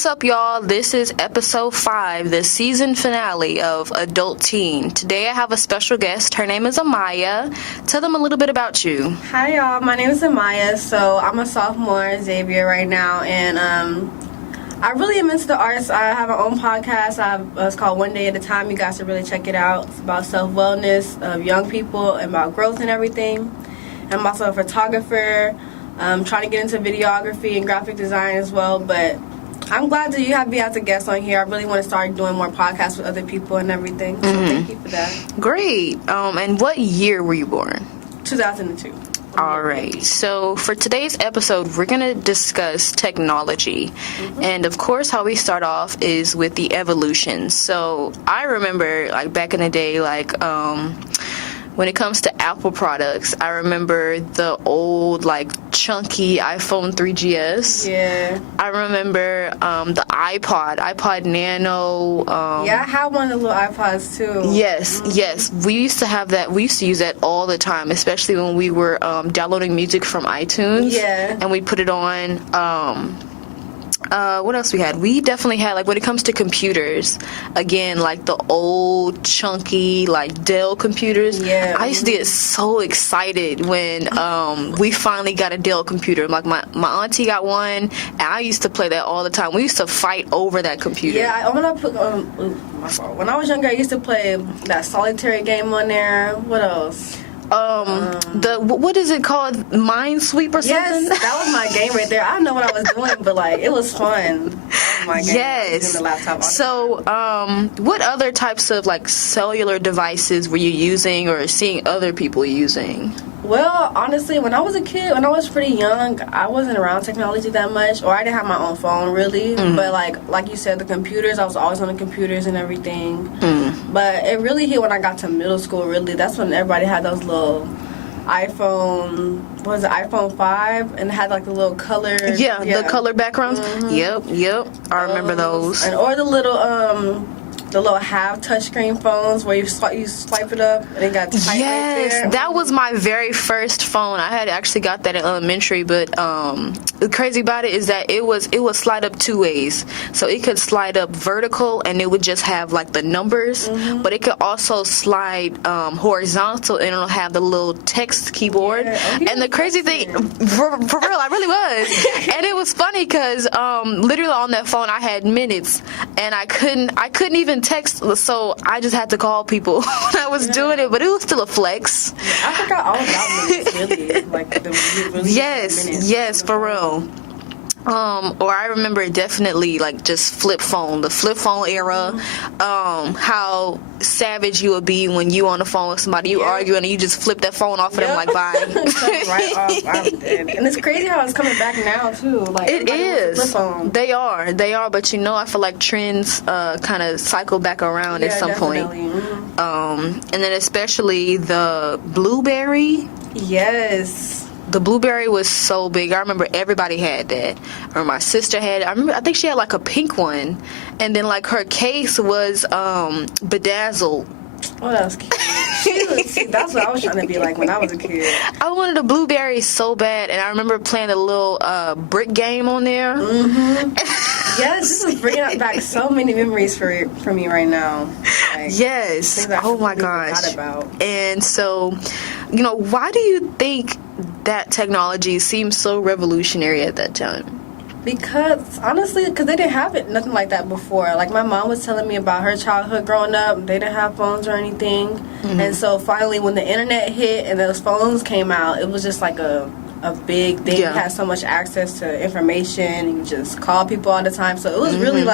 What's up, y'all? This is episode 5, the season finale of Adulteen. Today I have a special guest. Her name is Amaya. Tell them a little bit about you. Hi, y'all. My name is Amaya. So I'm a sophomore at Xavier right now, and I really am into the arts. I have my own podcast. It's called One Day at a Time. You guys should really check it out. It's about self-wellness of young people and about growth and everything. I'm also a photographer. I'm trying to get into videography and graphic design as well, but I'm glad that you have me as a guest on here. I really want to start doing more podcasts with other people and everything, so thank you for that. Great. And what year were you born? 2002. All right. So for today's episode, we're going to discuss technology. And of course, how we start off is with the evolution. So I remember, like, back in the day, when it comes to Apple products, I remember the old, chunky iPhone 3GS. Yeah. I remember the iPod Nano. Yeah, I had one of the little iPods, too. Yes. We used to have that. We used to use that all the time, especially when we were downloading music from iTunes. Yeah. And we put it on. What else we had? We definitely had, when it comes to computers, again, the old chunky Dell computers. Yeah. I used to get so excited when we finally got a Dell computer. My auntie got one, and I used to play that all the time. We used to fight over that computer. Yeah, when I was younger, I used to play that solitary game on there. What else? What is it called? Minesweep or something? Yes, that was my game right there. I don't know what I was doing, but it was fun. That was my game. Yes. The laptop. So, what other types of cellular devices were you using or seeing other people using? Well, honestly, when I was a kid, when I was pretty young, I wasn't around technology that much, or I didn't have my own phone really. But like you said, the computers, I was always on the computers and everything. But it really hit when I got to middle school. Really, that's when everybody had those little iPhone 5, and it had the little color. Yeah, the color backgrounds. Yep. I remember those. Or the little half touchscreen phones where you swipe it up and it got type right there. That was my very first phone. I had actually got that in elementary, but the crazy about it is that it would slide up two ways. So it could slide up vertical and it would just have the numbers, but it could also slide horizontal and it'll have the little text keyboard. And the crazy thing, for real, I really was. And it was funny because literally on that phone I had minutes and I couldn't even text, so I just had to call people when I was doing it, but it was still a flex. Yeah, I forgot all about minutes, really. Yes, for real. Or I remember definitely just flip phone, the flip phone era, how savage you would be when you on the phone with somebody, you arguing and you just flip that phone off of them bye. Right off, I'm dead. And it's crazy how it's coming back now too. It is. Flip phone. They are, but I feel like trends kind of cycle back around at some point. And then especially the BlueBerry. Yes. The BlueBerry was so big. I remember everybody had that. Or my sister had it. I think she had a pink one. And then her case was bedazzled. Oh, that was cute. See, that's what I was trying to be like when I was a kid. I wanted a BlueBerry so bad, and I remember playing a little brick game on there. Yes, this is bringing back so many memories for me right now. Yes. Oh my gosh. And so, why do you think that technology seemed so revolutionary at that time? Because they didn't have nothing like that before. My mom was telling me about her childhood growing up. They didn't have phones or anything. And so finally when the internet hit and those phones came out, it was just a big thing. You had so much access to information. You just call people all the time. So it was really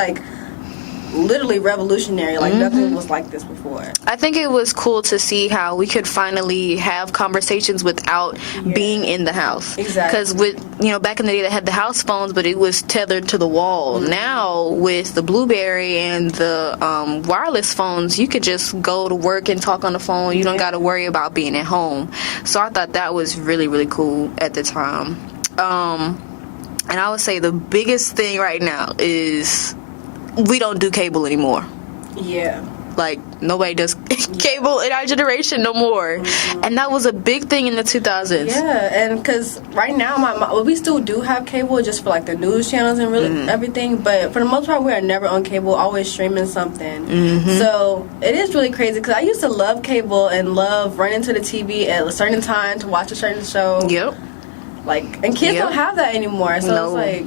literally revolutionary. Nothing was like this before. I think it was cool to see how we could finally have conversations without being in the house. Exactly. Because back in the day they had the house phones, but it was tethered to the wall. Now with the BlueBerry and the wireless phones, you could just go to work and talk on the phone. You don't got to worry about being at home. So I thought that was really, really cool at the time. And I would say the biggest thing right now is we don't do cable anymore. Yeah. nobody does cable in our generation no more. And that was a big thing in the 2000s. Yeah, and because right now, we still do have cable just for like the news channels and really everything, but for the most part, we are never on cable, always streaming something. So it is really crazy because I used to love cable and love running to the TV at a certain time to watch a certain show. Yep. Like, and kids don't have that anymore, so it's like...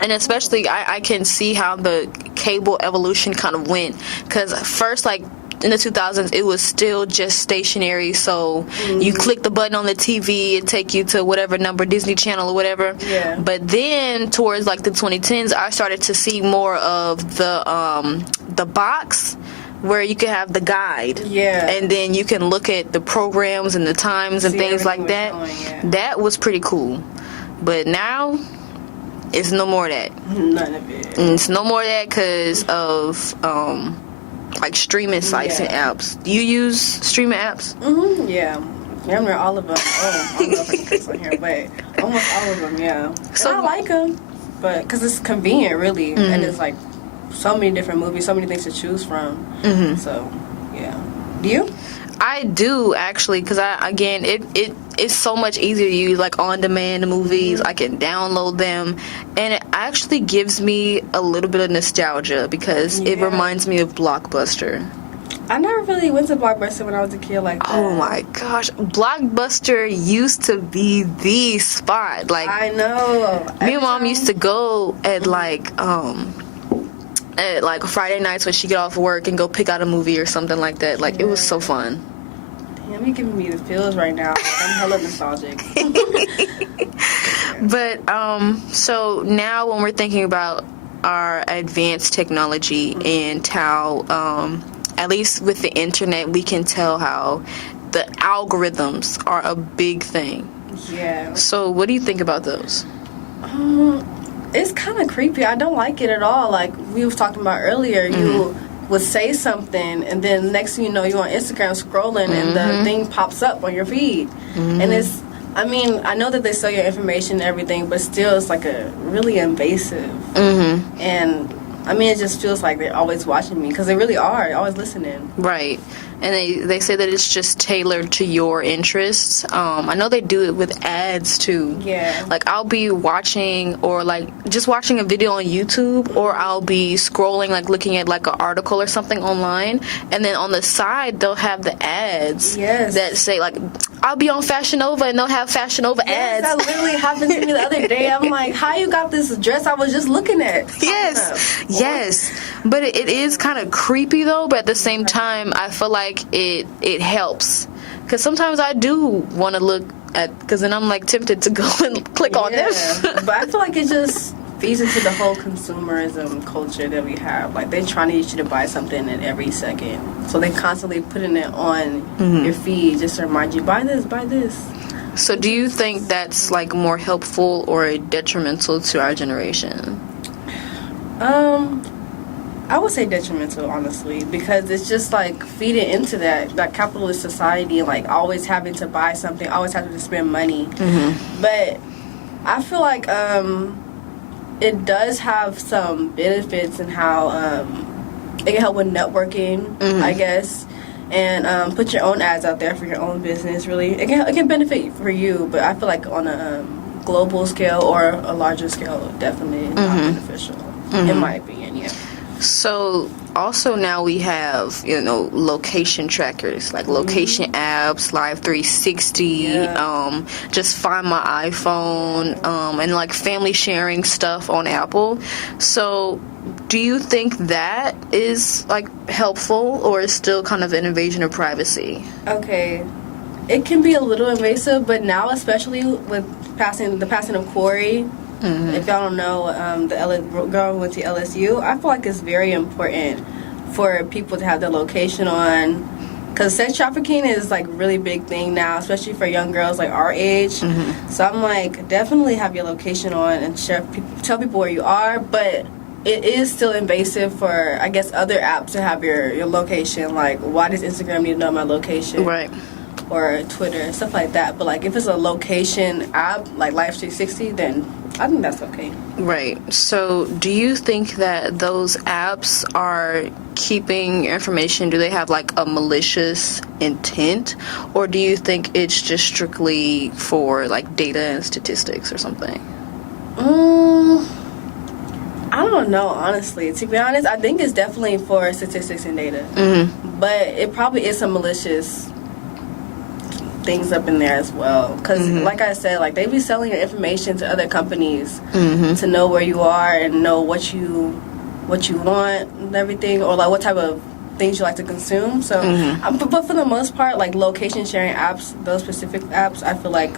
And especially, I can see how the cable evolution kind of went. Because first, like, in the 2000s, it was still just stationary. So you click the button on the TV, it take you to whatever number, Disney Channel or whatever. Yeah. But then, towards, like, the 2010s, I started to see more of the box where you can have the guide. Yeah. And then you can look at the programs and the times and things like that. Showing, That was pretty cool. But now... it's no more of that. None of it. And it's no more of that because of like streaming sites and apps. Do you use streaming apps? Yeah. I remember all of them. Oh, I don't know if I can curse on here, but almost all of them, yeah. So I like them, but because it's convenient, really, and it's like so many different movies, so many things to choose from. So, yeah. Do you? I do actually, because it's so much easier to use, like on-demand movies. I can download them, and it actually gives me a little bit of nostalgia because it reminds me of Blockbuster. I never really went to Blockbuster when I was a kid like that. Oh my gosh, Blockbuster used to be the spot. Like, I know. Me and Mom used to go at like Friday nights when she get off work and go pick out a movie or something like that. Like, it was so fun. Damn, you're giving me the feels right now. Like, I'm hella nostalgic. But so now when we're thinking about our advanced technology and how at least with the internet we can tell how the algorithms are a big thing. Yeah. So what do you think about those? It's kind of creepy. I don't like it at all. Like we was talking about earlier, you would say something, and then next thing you know, you're on Instagram scrolling, and the thing pops up on your feed. And it's, I mean, I know that they sell your information and everything, but still, it's like a really invasive. And I mean, it just feels like they're always watching me because they really are, always listening. Right. And they say that it's just tailored to your interests. I know they do it with ads too. Yeah. Like I'll be watching or like just watching a video on YouTube, or I'll be scrolling like looking at like an article or something online, and then on the side they'll have the ads that say like I'll be on Fashion Nova and they'll have Fashion Nova ads. That literally happened to me the other day. I'm like, how you got this dress I was just looking at? Yes. But it is kind of creepy though, but at the same time I feel like it helps, because sometimes I do want to look at, because then I'm like tempted to go and click on this. But I feel like it just feeds into the whole consumerism culture that we have. Like they're trying to get you to buy something at every second, so they constantly putting it on your feed just to remind you, buy this, buy this. So do you think that's like more helpful or detrimental to our generation? I would say detrimental, honestly, because it's just like feeding into that capitalist society, like always having to buy something, always having to spend money. But I feel like it does have some benefits in how it can help with networking, I guess, and put your own ads out there for your own business. Really, it can benefit for you, but I feel like on a global scale or a larger scale, definitely not beneficial, in my opinion. Yeah. So also now we have, location trackers, like location apps, Live 360, just Find My iPhone, and like family sharing stuff on Apple. So do you think that is like helpful, or is still kind of an invasion of privacy? Okay. It can be a little invasive, but now especially with the passing of Corey, if y'all don't know, the girl who went to LSU, I feel like it's very important for people to have their location on, because sex trafficking is like a really big thing now, especially for young girls like our age. So I'm like, definitely have your location on and tell people where you are, but it is still invasive for, I guess, other apps to have your location. Like, why does Instagram need to know my location? Right. Or Twitter, stuff like that. But like if it's a location app like Live 360, then I think that's okay. Right. So do you think that those apps are keeping information? Do they have like a malicious intent? Or do you think it's just strictly for like data and statistics or something? I don't know, honestly. To be honest, I think it's definitely for statistics and data. But it probably is some malicious things up in there as well. Because, like I said, like they be selling your information to other companies to know where you are and know what you want and everything, or like what type of things you like to consume. So, but for the most part, like location sharing apps, those specific apps, I feel like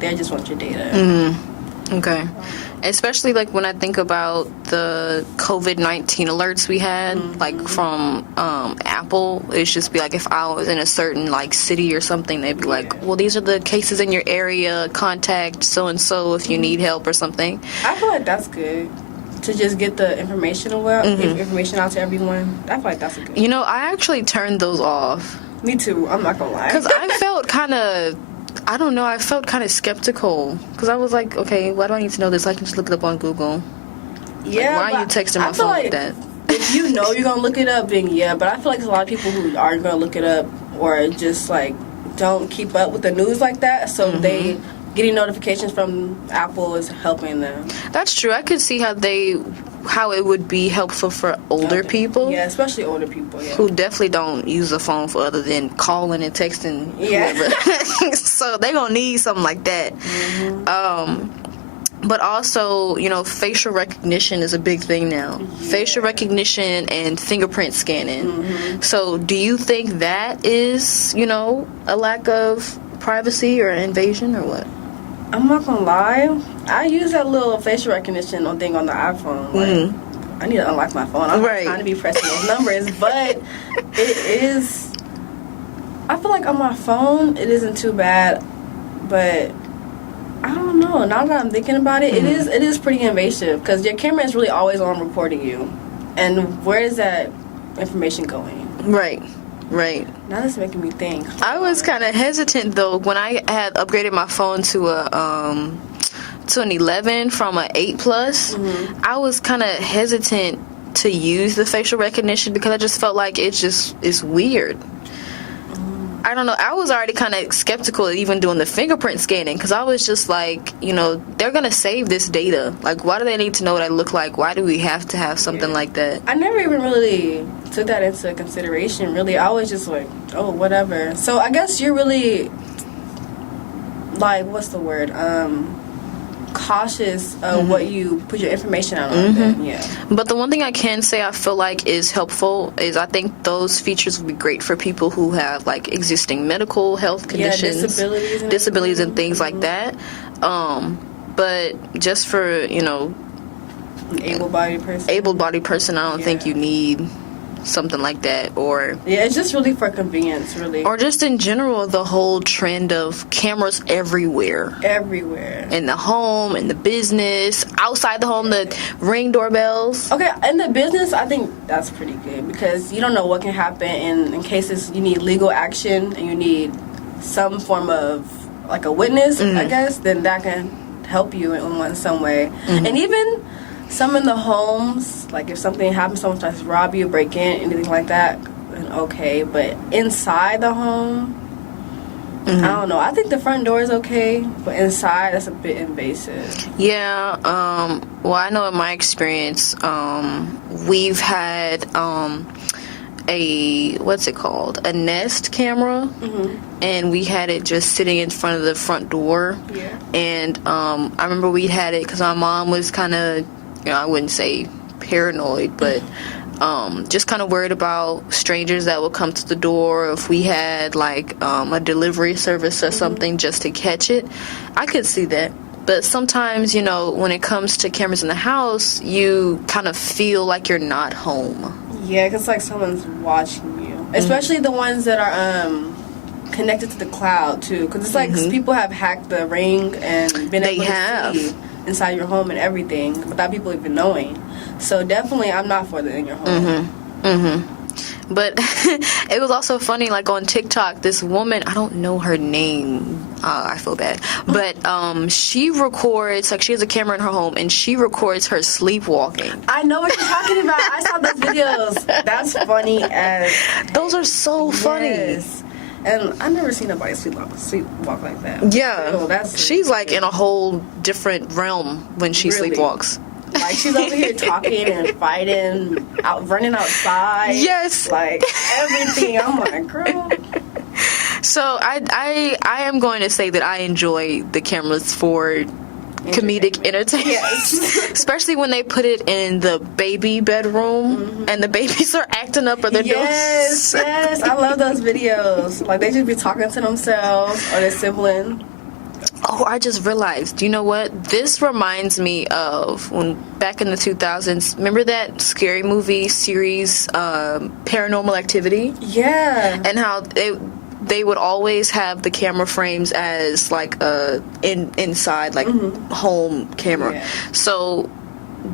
they just want your data. Okay. Especially like when I think about the COVID-19 alerts we had, like from Apple, it's just be like if I was in a certain like city or something, they'd be like, well, these are the cases in your area, contact so-and-so if you need help or something. I feel like that's good. To just get the information information out to everyone. I feel like that's a good. You know, I actually turned those off. Me too. I'm not gonna lie. Because I felt kind of, I don't know, I felt kind of skeptical. Because I was like, okay, why do I need to know this? I can just look it up on Google. Yeah. Like, why are you texting my phone like that? If you know you're gonna look it up, then yeah. But I feel like there's a lot of people who aren't gonna look it up or just like don't keep up with the news like that. So they getting notifications from Apple is helping them. That's true. I could see how it would be helpful for older people. Yeah, especially older people. Yeah. Who definitely don't use the phone for other than calling and texting whoever. So they're gonna need something like that. But also, you know, facial recognition is a big thing now. Facial recognition and fingerprint scanning. So do you think that is, you know, a lack of privacy or invasion or what? I'm not gonna lie. I use that little facial recognition thing on the iPhone. Like, I need to unlock my phone. I'm not trying to be pressing those numbers, but it is. I feel like on my phone it isn't too bad, but I don't know. Now that I'm thinking about it, it is pretty invasive because your camera is really always on recording you, and where is that information going? Right. Now that's making me think. I was kind of hesitant though when I had upgraded my phone to an 11 from an 8 Plus. I was kind of hesitant to use the facial recognition because I just felt like it's weird. I don't know. I was already kind of skeptical of even doing the fingerprint scanning because I was just like, you know, they're going to save this data. Like, why do they need to know what I look like? Why do we have to have something like that? I never even really took that into consideration, really. I was just like, oh, whatever. So I guess you're really, like, what's the word? Cautious of what you put your information out on. But the one thing I can say I feel like is helpful is I think those features would be great for people who have like existing medical health conditions, disabilities and things like that. But just for, you know, able-bodied person, I don't think you need something like that. Or it's just really for convenience, really. Or just in general, the whole trend of cameras everywhere in the home, in the business, outside the home, the Ring doorbells. Okay, in the business, I think that's pretty good because you don't know what can happen in cases you need legal action and you need some form of like a witness, I guess, then that can help you in some way. And even some in the homes, like if something happens, someone tries to rob you, break in, anything like that, then okay. But inside the home, I don't know. I think the front door is okay, but inside, that's a bit invasive. Yeah. Well, I know in my experience, we've had a Nest camera, and we had it just sitting in front of the front door. And I remember we had it because my mom was kind of, you know, I wouldn't say paranoid, but just kind of worried about strangers that would come to the door. If we had like a delivery service or something just to catch it, I could see that. But sometimes, you know, when it comes to cameras in the house, you kind of feel like you're not home. Yeah, because like someone's watching you, especially the ones that are connected to the cloud too. Because it's like people have hacked the Ring and been able to see inside your home and everything without people even knowing. So definitely, I'm not for the in your home. But it was also funny, like on TikTok, this woman, I don't know her name, I feel bad, but she records, like she has a camera in her home and she records her sleepwalking. I know what you're talking about. I saw those videos. That's funny as... Those are so funny. Yes. And I've never seen nobody sleepwalk like that. Yeah. Oh, she's like in a whole different realm when she Really? sleepwalks. Like, she's over here talking and fighting, running outside. Yes. Like, everything. I'm like, girl. So I am going to say that I enjoy the cameras for comedic entertainment. Yes. Especially when they put it in the baby bedroom and the babies are acting up or they're doing... Yes. I love those videos. Like, they just be talking to themselves or their sibling. Oh, I just realized, you know what? This reminds me of when back in the 2000s, remember that scary movie series, Paranormal Activity? Yeah. And how they would always have the camera frames as like inside, like home camera. Yeah. So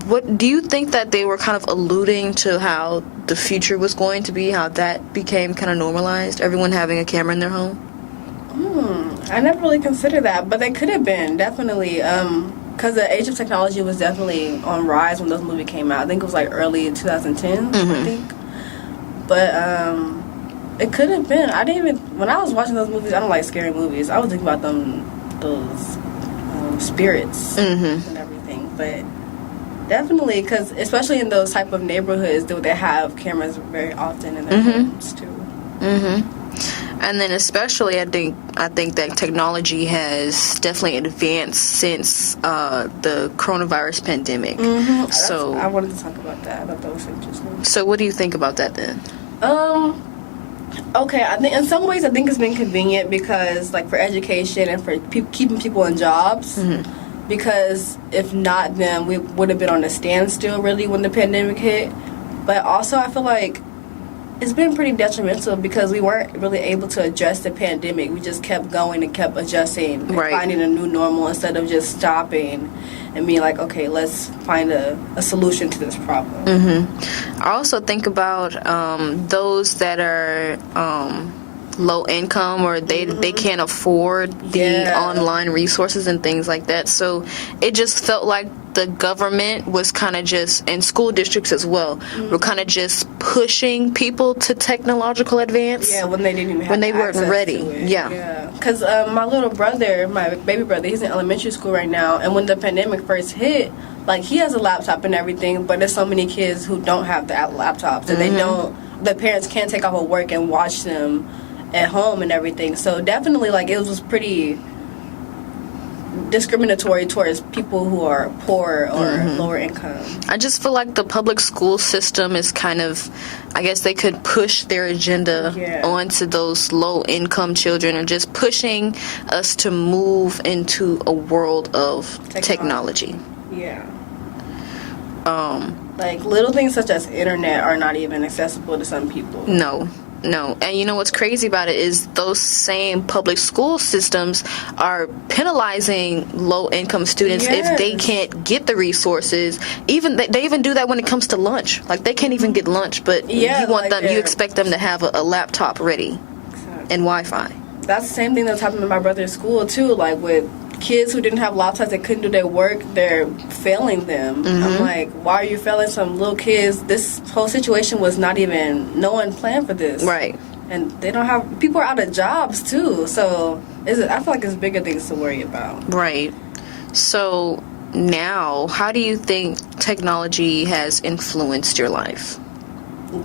what do you think that they were kind of alluding to how the future was going to be, how that became kind of normalized, everyone having a camera in their home? I never really considered that, but they could have been, definitely. Because the age of technology was definitely on rise when those movies came out. I think it was like early 2010, I think. But it could have been. I didn't even, when I was watching those movies, I don't like scary movies. I was thinking about those spirits and everything. But definitely, because especially in those type of neighborhoods, they have cameras very often in their homes too. And then especially I think that technology has definitely advanced since the coronavirus pandemic. So I wanted to talk about that. I thought that was interesting. So what do you think about that then? Okay, I think in some ways I think it's been convenient because like for education and for keeping people in jobs. Because if not, then we would have been on a standstill really when the pandemic hit. But also I feel like it's been pretty detrimental because we weren't really able to address the pandemic. We just kept going and kept adjusting and finding a new normal instead of just stopping and being like, okay, let's find a solution to this problem. I also think about those that are low income or they can't afford the online resources and things like that. So it just felt like the government was kind of just, and school districts as well, were kind of just pushing people to technological advance. Yeah, when they didn't even have when they weren't ready. Yeah. Because my little brother, my baby brother, he's in elementary school right now, and when the pandemic first hit, like he has a laptop and everything, but there's so many kids who don't have the laptops and they don't, the parents can't take off of work and watch them at home and everything. So definitely like it was pretty discriminatory towards people who are poor or lower income. I just feel like the public school system is kind of, I guess they could push their agenda onto those low income children or just pushing us to move into a world of technology. Yeah. Like little things such as internet are not even accessible to some people. No. And you know what's crazy about it is those same public school systems are penalizing low-income students if they can't get the reasoses. Even they even do that when it comes to lunch. Like they can't even get lunch, but you expect them to have a laptop ready and Wi-Fi. That's the same thing that's happened in my brother's school too. Like with kids who didn't have laptops that couldn't do their work, they're failing them. I'm like, why are you failing some little kids? This whole situation was not even, no one planned for this. Right. And they don't have, people are out of jobs too. So I feel like it's bigger things to worry about. Right. So now, how do you think technology has influenced your life?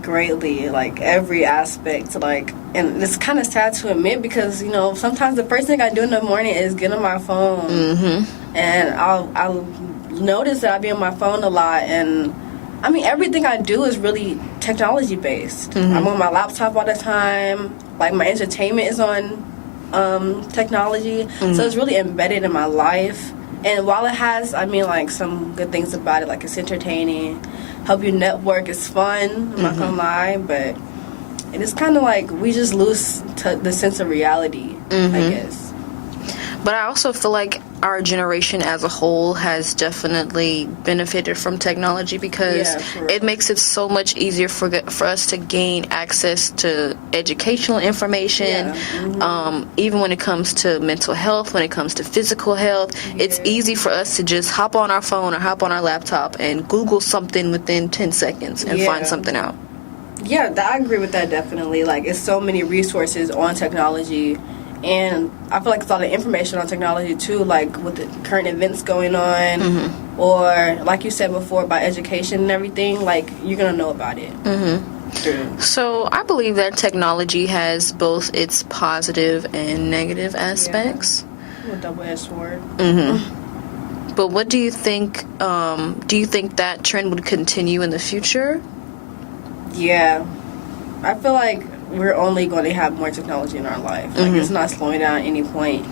Greatly, like every aspect, like, and it's kind of sad to admit because, you know, sometimes the first thing I do in the morning is get on my phone, and I'll notice that I be on my phone a lot, and I mean everything I do is really technology based. I'm on my laptop all the time, like my entertainment is on technology, so it's really embedded in my life. And while it has, I mean, like some good things about it, like it's entertaining, help you network, it's fun, I'm not gonna lie, but it is kind of like we just lose the sense of reality, I guess. But I also feel like our generation as a whole has definitely benefited from technology because it makes it so much easier for us to gain access to educational information. Even when it comes to mental health, when it comes to physical health, it's easy for us to just hop on our phone or hop on our laptop and Google something within 10 seconds and find something out. Yeah, I agree with that definitely. Like, it's so many resources on technology, and I feel like it's all the information on technology too, like with the current events going on, or like you said before about education and everything, like you're gonna know about it. So I believe that technology has both its positive and negative aspects. A double-edged sword. But what do you think? Do you think that trend would continue in the future? Yeah, I feel like we're only going to have more technology in our life. Like, it's not slowing down at any point.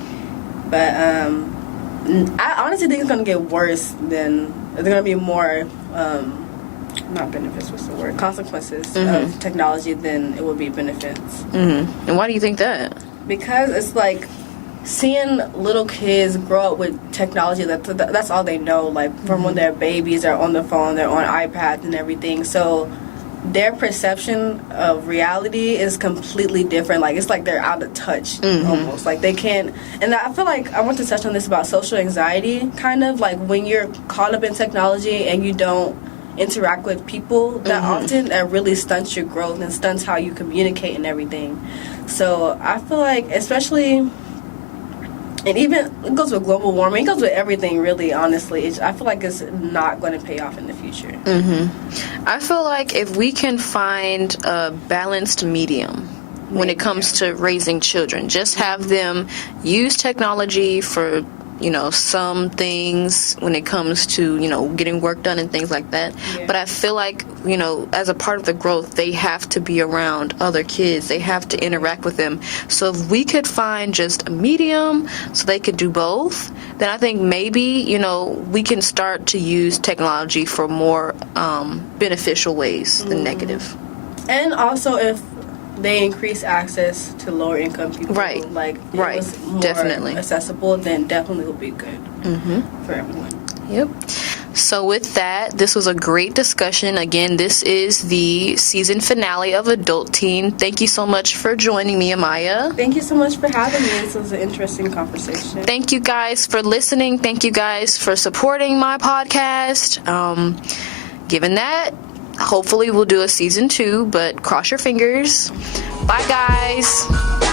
But I honestly think it's going to get worse than... There's going to be more, not benefits, what's the word? Consequences of technology than it would be benefits. And why do you think that? Because it's like seeing little kids grow up with technology, that's all they know. Like, from when they're babies, they're on the phone, they're on iPads and everything. So their perception of reality is completely different. Like, it's like they're out of touch almost. Like, they can't... And I feel like I want to touch on this about social anxiety, kind of. Like, when you're caught up in technology and you don't interact with people that often, that really stunts your growth and stunts how you communicate and everything. So I feel like, especially... And even, it goes with global warming. It goes with everything, really, honestly. I feel like it's not going to pay off in the future. I feel like if we can find a balanced medium when it comes to raising children, just have them use technology for, some things when it comes to, getting work done and things like that. But I feel like, as a part of the growth, they have to be around other kids. They have to interact with them. So if we could find just a medium so they could do both, then I think maybe, we can start to use technology for more beneficial ways than negative. And also if they increase access to lower income people, like it was more definitely accessible, then definitely will be good for everyone. Yep. So with that, this was a great discussion. Again, this is the season finale of Adulteen. Thank you so much for joining me, Amaya. Thank you so much for having me. This was an interesting conversation. Thank you guys for listening. Thank you guys for supporting my podcast. Given that, hopefully we'll do a season 2, but cross your fingers. Bye, guys.